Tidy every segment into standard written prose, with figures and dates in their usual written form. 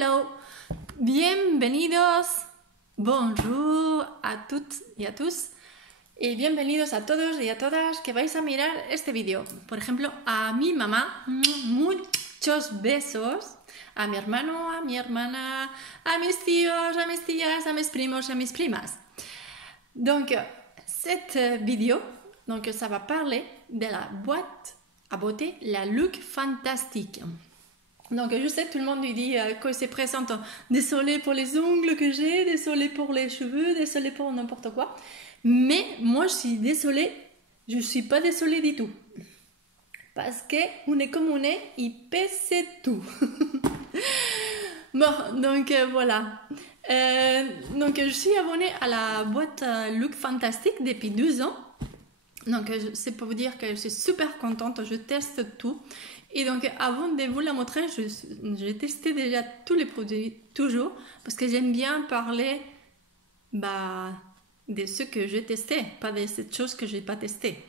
Hello, bienvenidos, bonjour a toutes y a tous y bienvenidos a todos y a todas que vais a mirar este vídeo. Por ejemplo, a mi mamá, muchos besos, a mi hermano, a mi hermana, a mis tíos, a mis tías, a mis primos, a mis primas. Donc, cette vidéo, donc, ça va parler de la boîte à beauté, la Look Fantastique. Donc, je sais, tout le monde lui dit que c'est présente. Désolée pour les ongles que j'ai, désolée pour les cheveux, désolée pour n'importe quoi. Mais moi, je suis désolée. Je ne suis pas désolée du tout. Parce que on est comme on est, il pèse tout. Bon, donc voilà. Donc, je suis abonnée à la boîte Look Fantastique depuis 2 ans. Donc, c'est pour vous dire que je suis super contente. Je teste tout. Et donc, avant de vous la montrer, j'ai testé déjà tous les produits, toujours, parce que j'aime bien parler de ce que j'ai testé, pas de cette chose que je n'ai pas testé.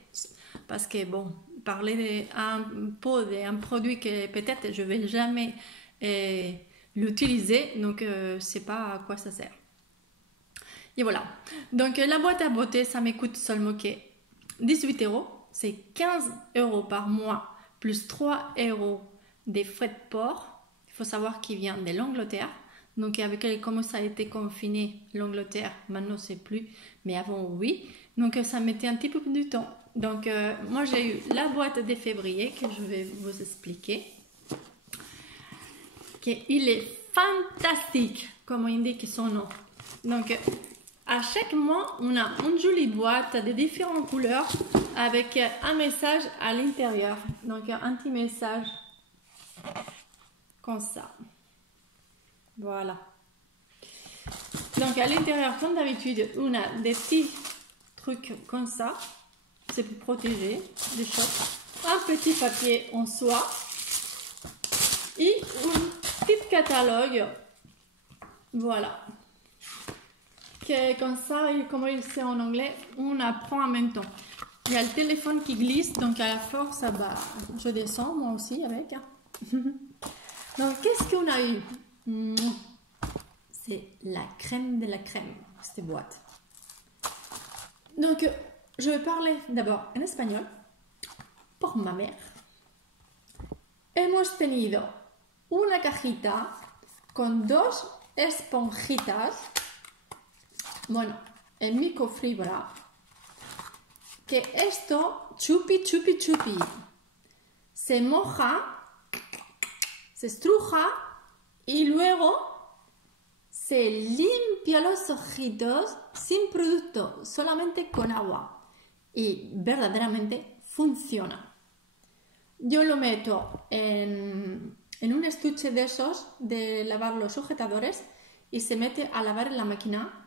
Parce que, bon, parler d'un produit que peut-être je ne vais jamais l'utiliser, donc je ne sais pas à quoi ça sert. Et voilà. Donc, la boîte à beauté, ça me coûte seulement 18 €. C'est 15 € par mois. Plus 3 € des frais de port. Il faut savoir qu'il vient de l'Angleterre. Donc, comme ça a été confiné, l'Angleterre, maintenant c'est plus, mais avant oui. Donc, ça mettait un petit peu du temps. Donc, moi j'ai eu la boîte de février que je vais vous expliquer. Il est fantastique, comme indique son nom. Donc, à chaque mois, on a une jolie boîte de différentes couleurs avec un message à l'intérieur. Donc, un petit message comme ça. Voilà. Donc, à l'intérieur, comme d'habitude, on a des petits trucs comme ça. C'est pour protéger des choses. Un petit papier en soie. Et un petit catalogue. Voilà. Comme ça, comme il sait en anglais, on apprend en même temps. Il y a le téléphone qui glisse, donc à la force, je descends moi aussi avec. Donc, qu'est-ce qu'on a eu? C'est la crème de la crème, cette boîte. Donc, je vais parler d'abord en espagnol pour ma mère. Hemos tenido una cajita con 2 esponjitas. Bueno, en mi cofribra, que esto, chupi, chupi, chupi, se moja, se estruja y luego se limpia los ojitos sin producto, solamente con agua. Y verdaderamente funciona. Yo lo meto en un estuche de esos de lavar los sujetadores y se mete a lavar en la máquina.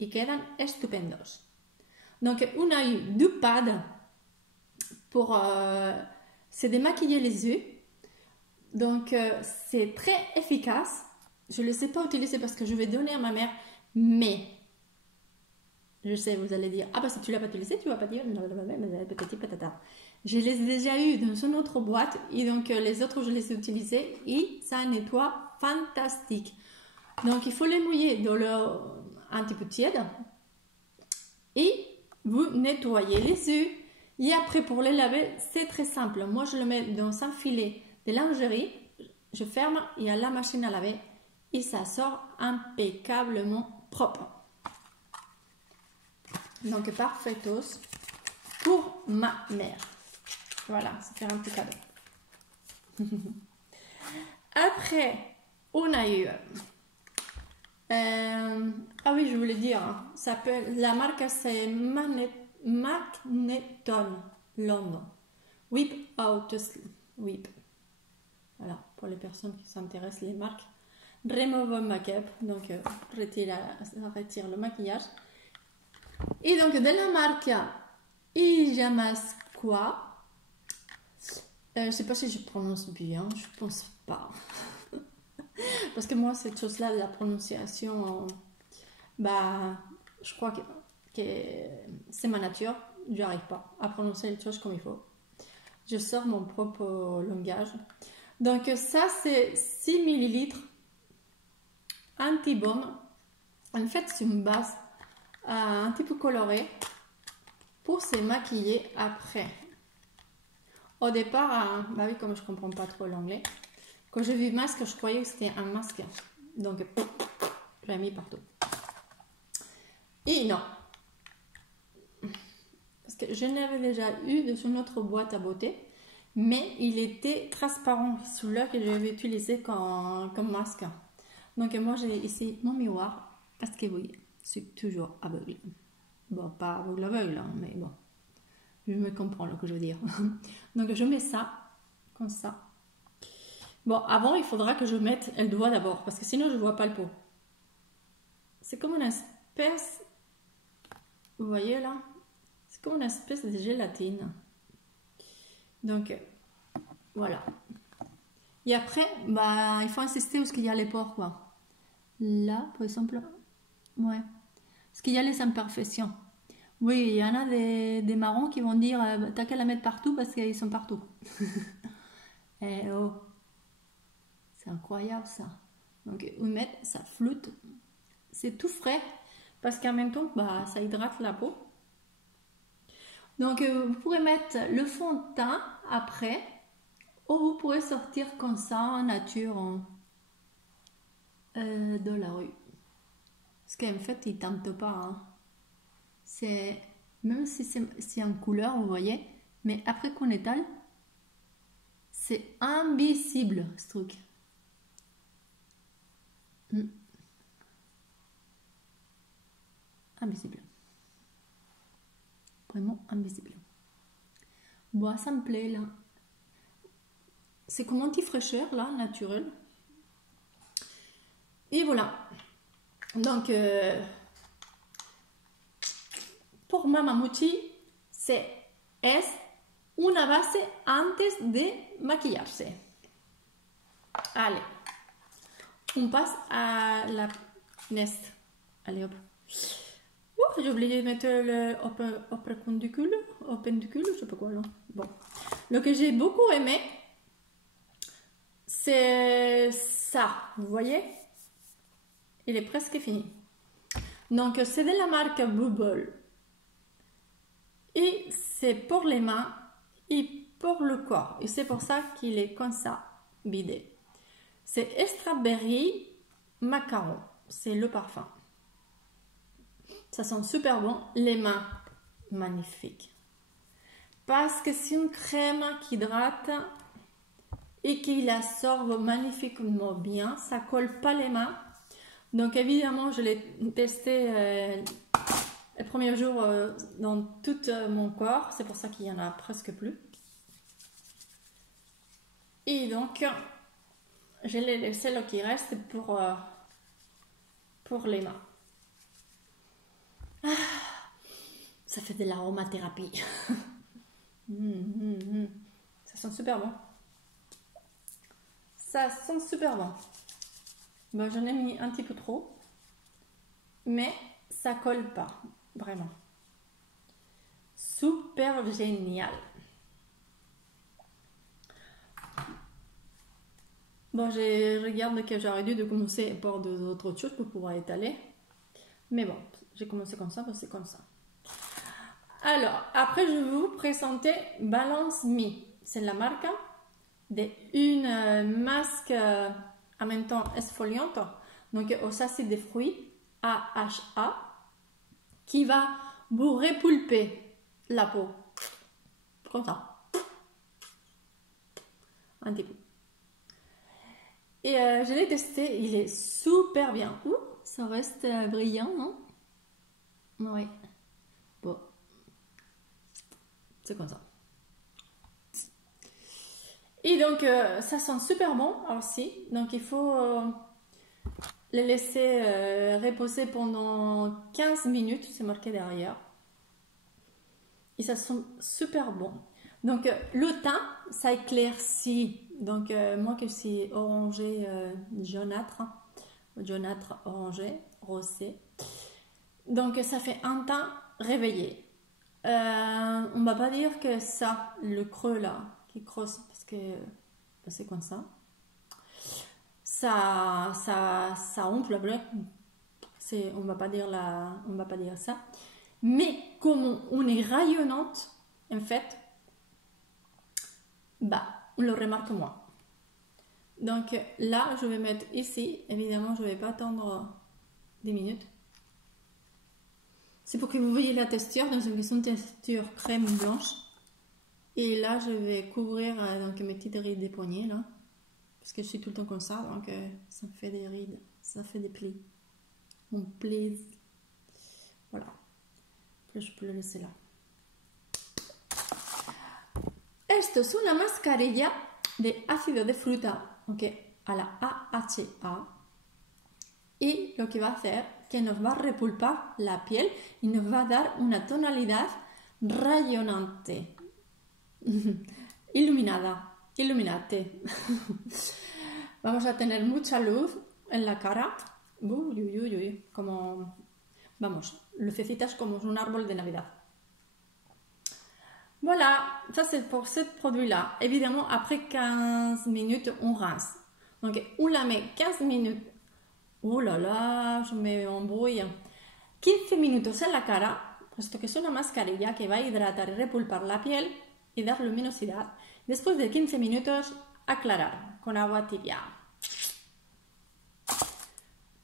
Y quedan estupendos. Donc, on a eu du pad pour se démaquiller les yeux. Donc, c'est très efficace. Je ne le sais pas utiliser parce que je vais donner à ma mère. Mais, je sais, vous allez dire, ah bah si tu ne l'as pas utilisé, tu ne vas pas dire, petit patata. Je les ai déjà eu dans une autre boîte. Et donc, les autres, je les ai utilisés. Et ça nettoie fantastique. Donc, il faut les mouiller dans l'eau un petit peu tiède et vous nettoyez les yeux et après pour les laver c'est très simple. Moi je le mets dans un filet de lingerie, je ferme et à la machine à laver et ça sort impeccablement propre. Donc parfaitos pour ma mère. Voilà, ça fait un petit cadeau. Après on a eu ah oui, je voulais dire, la marque c'est Magneton London. Whip Out Whip. Voilà, pour les personnes qui s'intéressent les marques. Remove Makeup, donc retire le maquillage. Et donc de la marque Ijamasqua, je ne sais pas si je prononce bien, je pense pas. Parce que moi, cette chose-là, la prononciation, je crois que c'est ma nature. Je n'arrive pas à prononcer les choses comme il faut. Je sors mon propre langage. Donc ça, c'est 6 ml anti-baume. En fait, c'est une base un petit peu colorée pour se maquiller après. Au départ, bah oui, comme je comprends pas trop l'anglais, quand j'ai vu masque, je croyais que c'était un masque. Donc, je l'ai mis partout. Et non. Parce que je l'avais déjà eu sur notre boîte à beauté, mais il était transparent, celui-là que j'avais utilisé comme masque. Donc, moi, j'ai ici mon miroir, parce que oui, je suis toujours aveugle. Bon, pas aveugle, hein, mais bon. Je me comprends ce que je veux dire. Donc, je mets ça, comme ça. Bon, avant, il faudra que je mette le doigt d'abord, parce que sinon, je ne vois pas le pot. C'est comme une espèce... Vous voyez là? C'est comme une espèce de gélatine. Donc, voilà. Et après, bah, il faut insister où il y a les pores, quoi. Là, par exemple, ouais. Parce qu'il y a les imperfections. Oui, il y en a des marrons qui vont dire t'as qu'à la mettre partout parce qu'ils sont partout. Eh oh, c'est incroyable ça. Donc, vous mettez, ça floute. C'est tout frais parce qu'en même temps, bah, ça hydrate la peau. Donc, vous pourrez mettre le fond de teint après, ou vous pourrez sortir comme ça en nature de la rue. Parce qu'en fait, il ne tente pas. Hein. C'est, même si c'est en couleur, vous voyez, mais après qu'on étale, c'est invisible ce truc. Invisible. Vraiment invisible. Bon, ça me plaît là. C'est comme anti-fraîcheur là, naturel. Et voilà. Donc, pour Mamamuchi, es una base antes de maquillarse. Allez, on passe à la nest. Allez hop. J'ai oublié de mettre le perpendicule, je sais pas quoi là. Bon, le que j'ai beaucoup aimé, c'est ça. Vous voyez, il est presque fini. Donc c'est de la marque Bubble. Et c'est pour les mains et pour le corps. Et c'est pour ça qu'il est comme ça, bidé. C'est strawberry macaron. C'est le parfum. Ça sent super bon. Les mains, magnifiques. Parce que c'est une crème qui hydrate et qui la sorbe magnifiquement bien. Ça colle pas les mains. Donc évidemment, je l'ai testé le premier jour dans tout mon corps. C'est pour ça qu'il y en a presque plus. Et donc, je l'ai laissé le qui reste pour les mains. Ah, ça fait de l'aromathérapie. Ça sent super bon. Ça sent super bon. Bon, j'en ai mis un petit peu trop. Mais ça colle pas. Vraiment. Super génial. Bon, je regarde que j'aurais dû commencer par d'autres choses pour pouvoir étaler. Mais bon, j'ai commencé comme ça parce que c'est comme ça. Alors, après, je vais vous présenter Balance Me. C'est la marque d'une masque en même temps exfoliante. Donc, au acide de fruits, AHA, qui va vous repulper la peau. Comme ça. Un petit peu. Et je l'ai testé, il est super bien. Ouh, ça reste brillant, non? Oui. Bon. C'est comme ça. Et donc, ça sent super bon aussi. Donc, il faut le laisser reposer pendant 15 minutes. C'est marqué derrière. Et ça sent super bon. Donc, le teint, ça éclaircit. Donc, moi que c'est orangé jaunâtre orangé, rosé. Donc, ça fait un teint réveillé. On va pas dire que ça, le creux là, qui creuse, parce que c'est comme ça. ça enfle, on va pas dire ça. Mais comme on est rayonnante, en fait, bah, on le remarque moins. Donc là, je vais mettre ici. Évidemment, je ne vais pas attendre 10 minutes. C'est pour que vous voyez la texture. Donc, c'est une texture crème blanche. Et là, je vais couvrir donc, mes petites rides des poignets, là. Parce que je suis tout le temps comme ça. Donc, ça me fait des rides. Ça fait des plis. Mon plis. Voilà. Puis, je peux le laisser là. Esto es una mascarilla de ácido de fruta, okay, a la AHA, y lo que va a hacer que nos va a repulpar la piel y nos va a dar una tonalidad rayonante, iluminate. Vamos a tener mucha luz en la cara, como, vamos, lucecitas como un árbol de Navidad. Voilà, ça c'est pour ce produit-là. Évidemment, après 15 minutes, on rince. Donc, on la met 15 minutes. Oh là là, je m'embrouille. 15 minutos en la cara, puesto que es una mascarilla que va a hidratar y repulpar la piel y dar luminosidad. Después de 15 minutos, aclarar con agua tibia.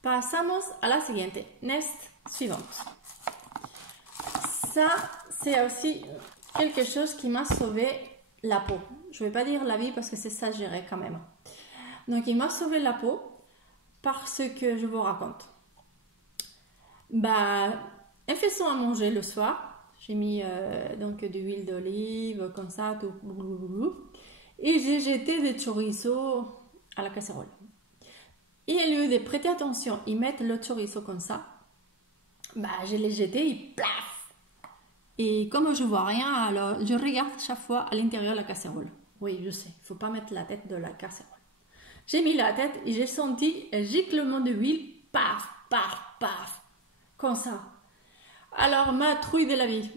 Pasamos a la siguiente. Next, suivante. Ça, c'est aussi quelque chose qui m'a sauvé la peau. Je ne vais pas dire la vie parce que c'est exagéré quand même. Donc, il m'a sauvé la peau parce que je vous raconte. Bah, en faisant à manger le soir, j'ai mis donc de l'huile d'olive, comme ça, tout. Et j'ai jeté des chorizo à la casserole. Et au lieu de prêter attention et mettre le chorizo comme ça, bah, je l'ai jeté et plaf! Et comme je vois rien, alors je regarde chaque fois à l'intérieur de la casserole. Oui, je sais, il ne faut pas mettre la tête de la casserole. J'ai mis la tête et j'ai senti un giclement d'huile, paf, paf, paf, comme ça. Alors, ma trouille de la vie.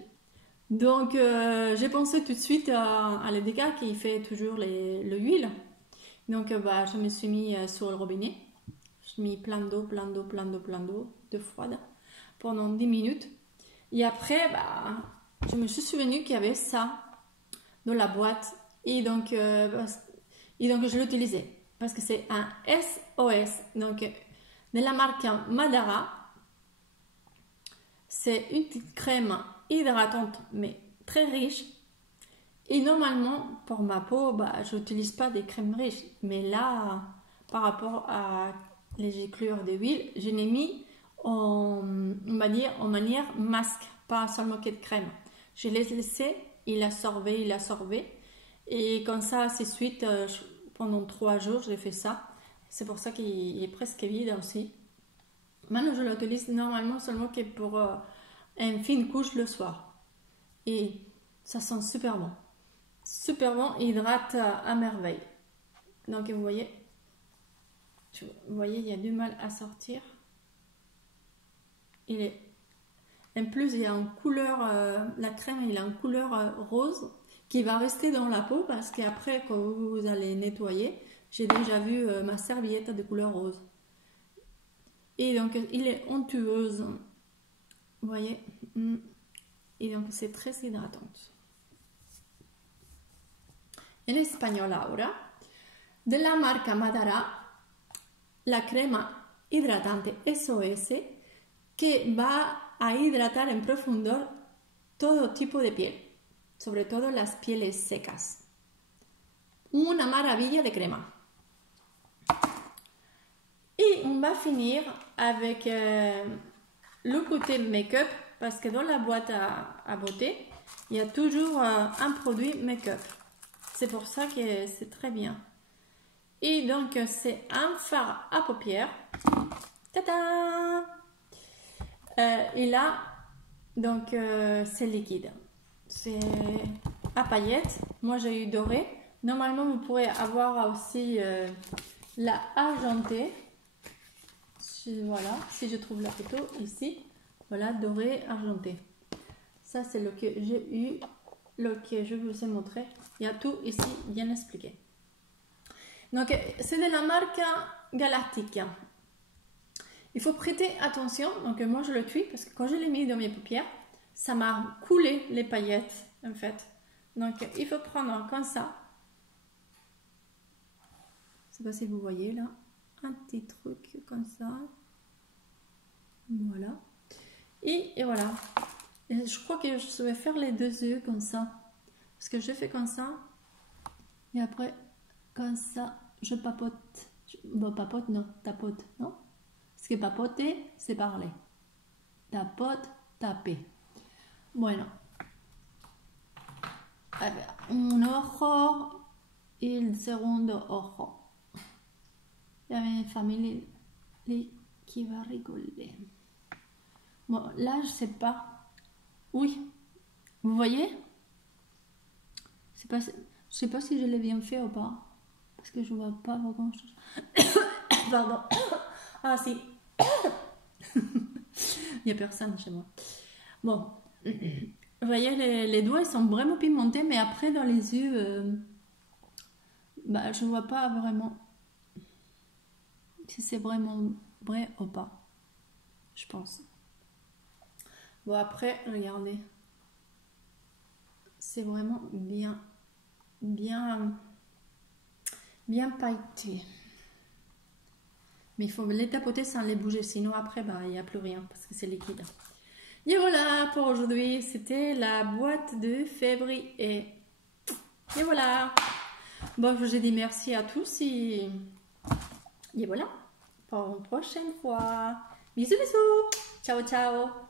Donc, j'ai pensé tout de suite à l'EDK qui fait toujours l'huile. Donc, bah, je me suis mis sur le robinet. J'ai mis plein d'eau, d'eau froide pendant 10 minutes. Et après, bah, je me suis souvenu qu'il y avait ça dans la boîte. Et donc je l'utilisais. Parce que c'est un SOS. Donc, de la marque Madara. C'est une petite crème hydratante, mais très riche. Et normalement, pour ma peau, bah, je n'utilise pas des crèmes riches. Mais là, par rapport à les giclures d'huile, je l'ai mis on va dire en manière masque, pas seulement que de crème. Je l'ai laissé, il a sorbé et comme ça c'est suite pendant 3 jours j'ai fait ça. C'est pour ça qu'il est presque vide aussi. Maintenant je l'utilise normalement seulement que pour une fine couche le soir et ça sent super bon, hydrate à merveille. Donc vous voyez il y a du mal à sortir. En plus, il y a une couleur, la crème, il a une couleur rose qui va rester dans la peau parce qu'après, quand vous allez nettoyer, j'ai déjà vu ma serviette de couleur rose. Et donc, il est onctueuse. Vous voyez? Et donc, c'est très hydratante. En español ahora, de la marca Madara, la crema hidratante SOS que va a hidratar en profundidad todo tipo de piel, sobre todo las pieles secas. Una maravilla de crema. Et on va finir avec le côté make-up, parce que dans la boîte à beauté, il y a toujours un produit make-up. C'est pour ça que c'est très bien. Et donc, c'est un fard à paupières. Tadam! Et là, donc c'est liquide. C'est à paillettes. Moi, j'ai eu doré. Normalement, vous pourrez avoir aussi la argentée. Voilà, si je trouve la photo ici. Voilà, doré, argenté. Ça, c'est le que j'ai eu, le que je vous ai montré. Il y a tout ici bien expliqué. Donc, c'est de la marque Galactica. Il faut prêter attention. Donc, moi, je le tue parce que quand je l'ai mis dans mes paupières, ça m'a coulé les paillettes, en fait. Donc, il faut prendre comme ça. Je ne sais pas si vous voyez là. Un petit truc comme ça. Voilà. Et voilà. Et je crois que je vais faire les deux yeux comme ça. Parce que je fais comme ça. Et après, comme ça, je papote. Bon, papote, non. Tapote, non? Parce que papoter, c'est parler. Tapote, taper. Bueno. A ver, un ojo y el segundo ojo. Ya mi familia qui va rigoler. Bon, là, je sais pas. Oui. Vous voyez? Je sais pas si je l'ai bien fait ou pas. Parce que je vois pas grand chose. Pardon. Ah, si. Il n'y a personne chez moi. Bon. Vous voyez, les doigts, ils sont vraiment pimentés, mais après, dans les yeux, bah, je vois pas vraiment si c'est vraiment vrai ou pas. Je pense. Bon, après, regardez. C'est vraiment bien pailleté. Mais il faut les tapoter sans les bouger, sinon après, bah, il n'y a plus rien parce que c'est liquide. Et voilà pour aujourd'hui, c'était la boîte de février. Et voilà. Bon, je dis merci à tous et voilà. Pour une prochaine fois. Bisous, bisous. Ciao, ciao.